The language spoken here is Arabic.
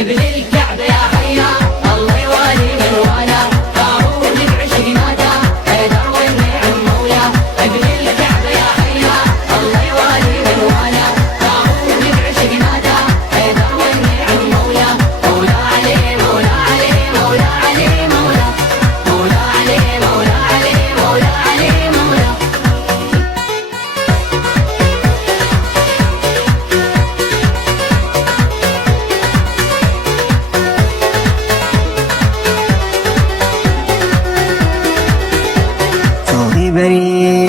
ابن الكعبة يا حيا الله يوالي من وانا هارون بعشق نادى حيدر والنعم مولا ابن الكعبة يا حيا الله يوالي من وانا هارون بعشق نادى حيدر والنعم مولا مولا علي مولا علي مولا علي مولا مولا علي مولا علي مولا علي مولا صوتي بريء